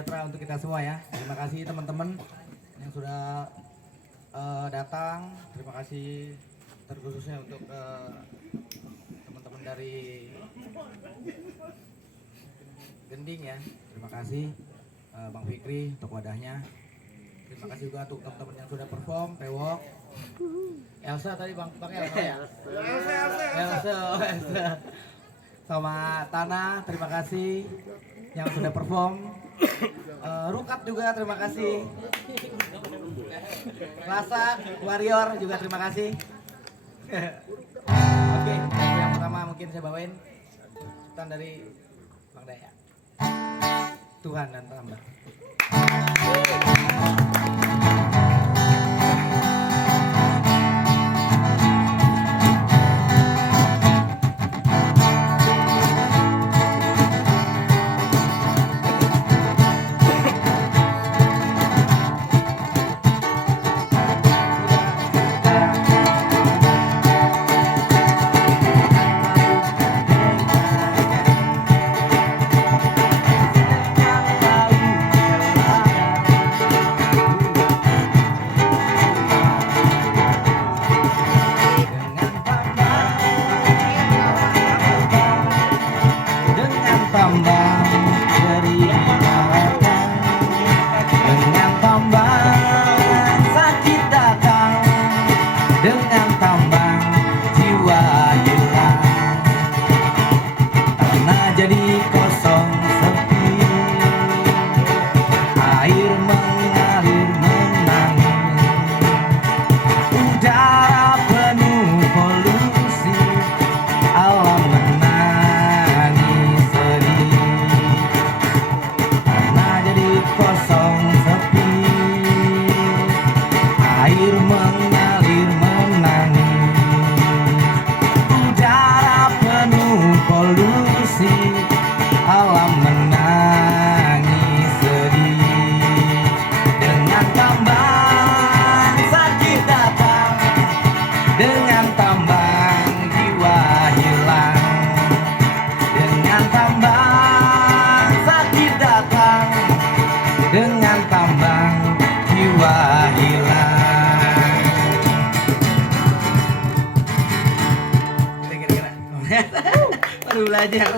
sejahtera untuk kita semua ya. Terima kasih teman-teman yang sudah datang. Terima kasih terkhususnya untuk teman-teman dari Gending ya. Terima kasih Bang Fikri untuk wadahnya. Terima kasih juga untuk teman-teman yang sudah perform, Pewok, Elsa tadi Bang Elsa ya. Elsa. Sama Tanah, terima kasih yang sudah perform. Rukat juga terima kasih. Lasak, Warrior juga terima kasih. Oke, yang pertama mungkin saya bawain ciptaan dari Bang Daya. Tuhan dan tambah. Baru belajar.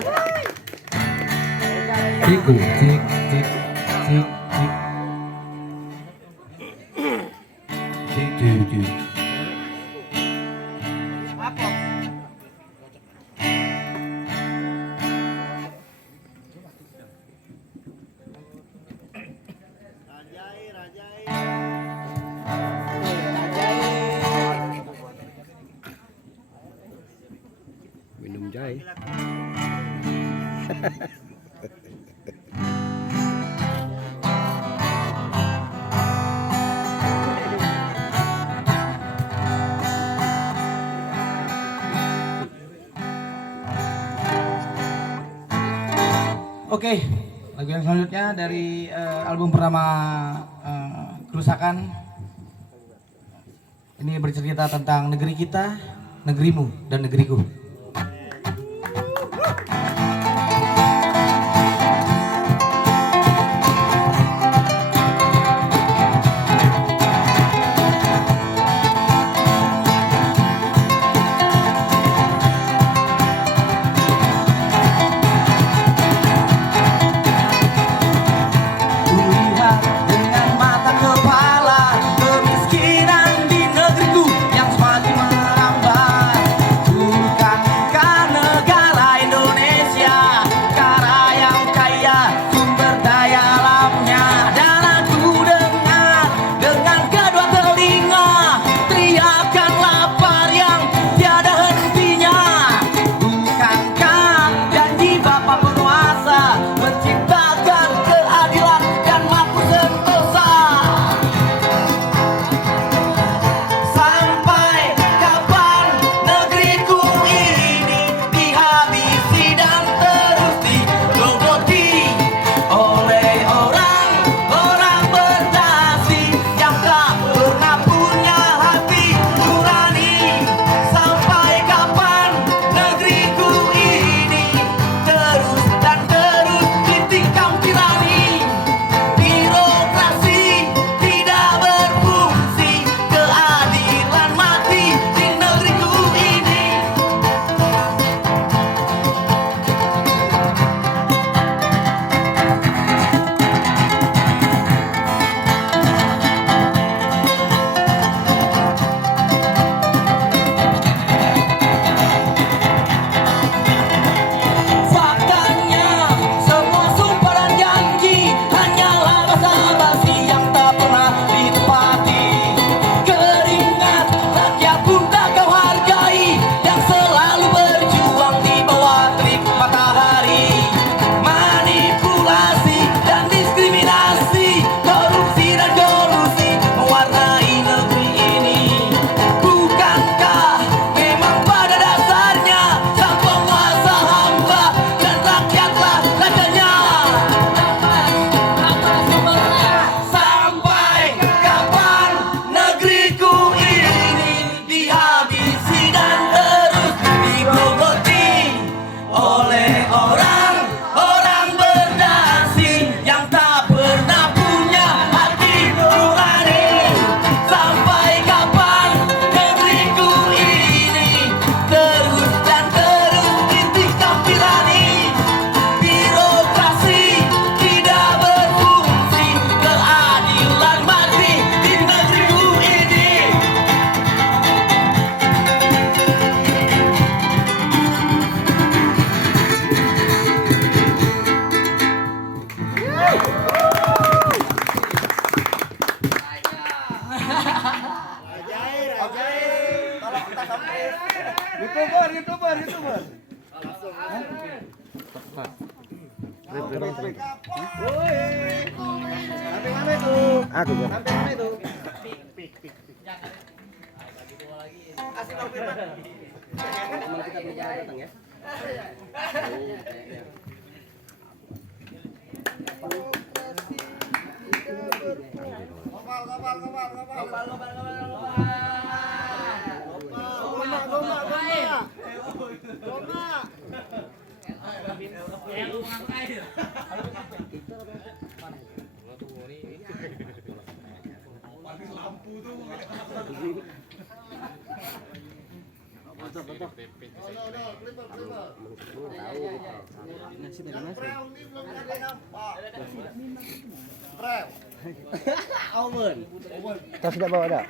Cik, cik, cik, cik, cik. Cik, cik, cik. Minum jahe. Oke, lagu yang selanjutnya dari album pertama Kerusakan. Ini bercerita tentang negeri kita, negerimu, dan negeriku. Kemiskinan di negeriku yang semakin merambah, bukan Sampai mana itu? Aku kan. Sampai mana itu? Asik dong Firman. Teman kita punya datang ya. Tas sudah bawa dak?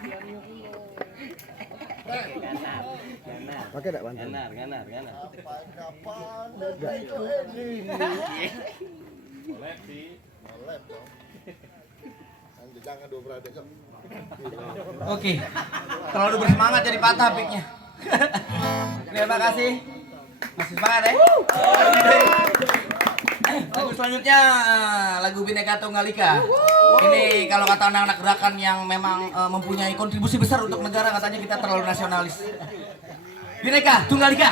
Pakai dak bantuan? Ganar. Oke, terlalu bersemangat jadi patah piknya. Terima kasih. Masih semangat ya? Lagu selanjutnya lagu Bhinneka Tunggal Ika. Ini kalau kata anak-anak gerakan yang memang mempunyai kontribusi besar untuk negara, katanya kita terlalu nasionalis. Bhinneka Tunggal Ika.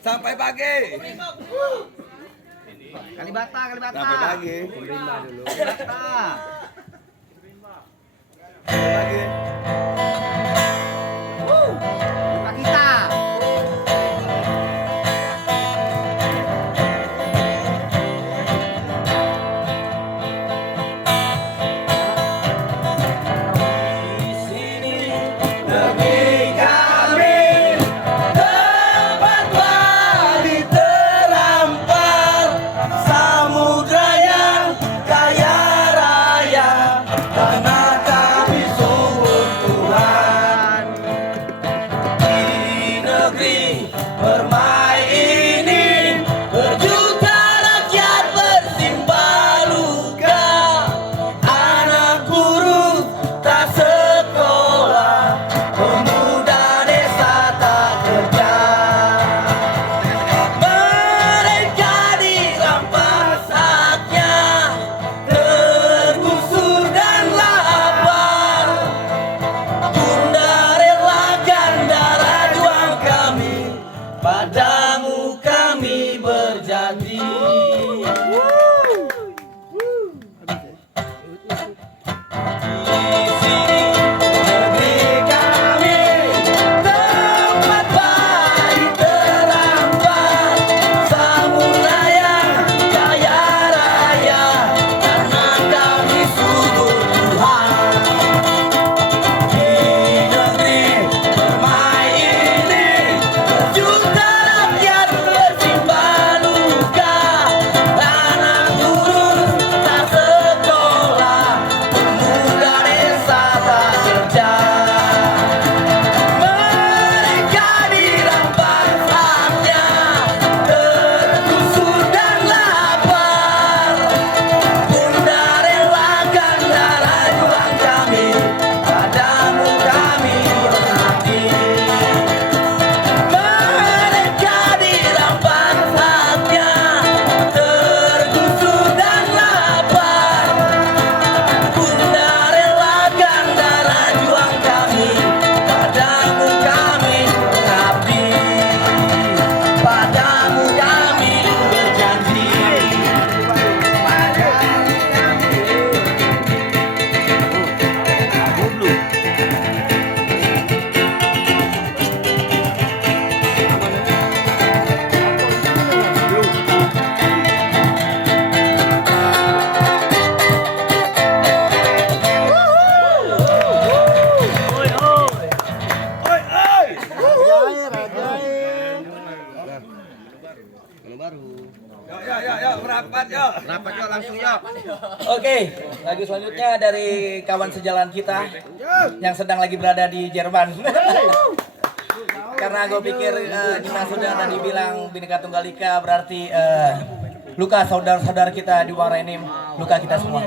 Sampai pagi. Kalibata. Sampai pagi. Pemerintah dulu. Kalibata. Sampai pagi. Buka kita. Rapat yuk langsung yuk. Oke, lagu selanjutnya dari kawan sejalan kita yang sedang lagi berada di Jerman. Karena gue pikir kita sudah tadi bilang Bhinneka Tunggal Ika berarti luka saudara-saudara kita di Waranim, luka kita semua.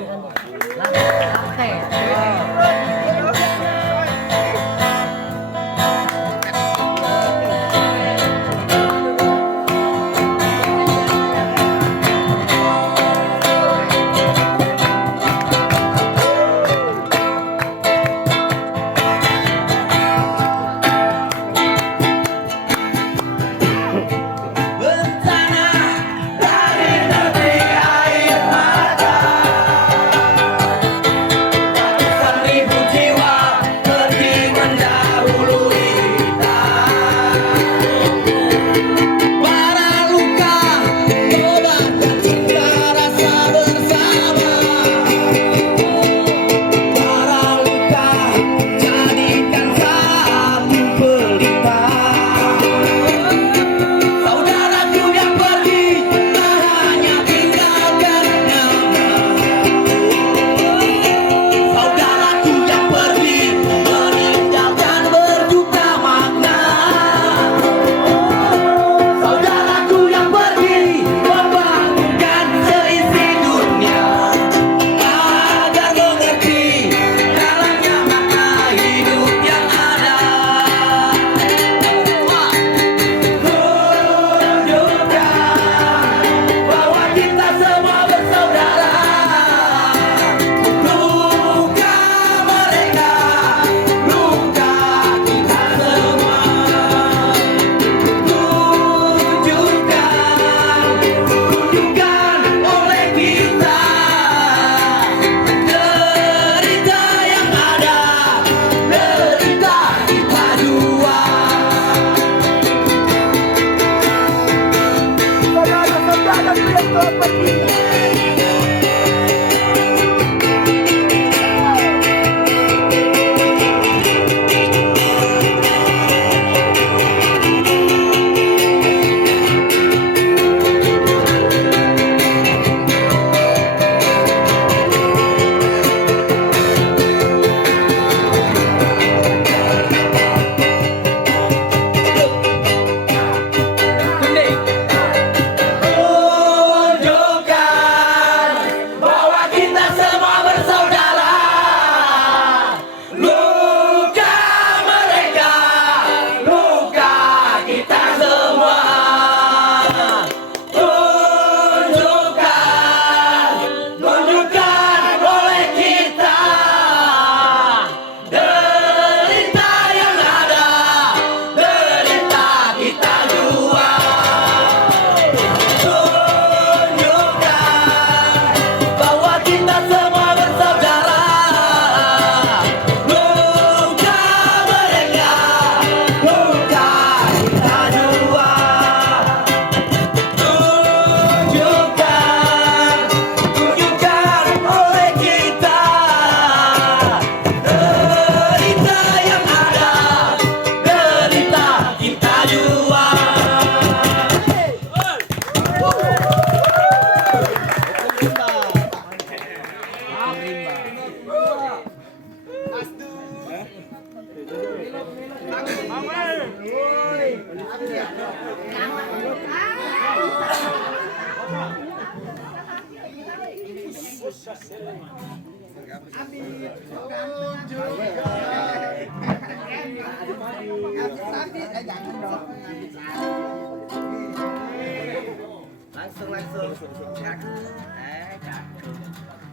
Langsung.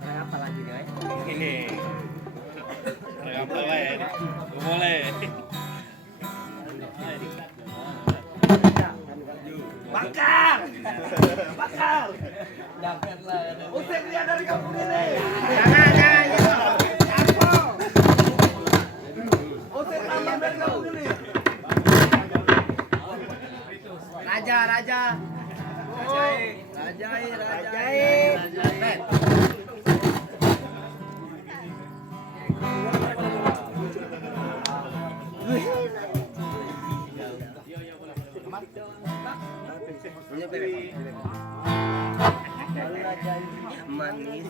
Apa lagi guys? Ini. Apa ya? Boleh. Bakar. Janganlah. Usir dia dari kampung ini. Jangan. Usir tambah dari kampung ini. Raja. manis.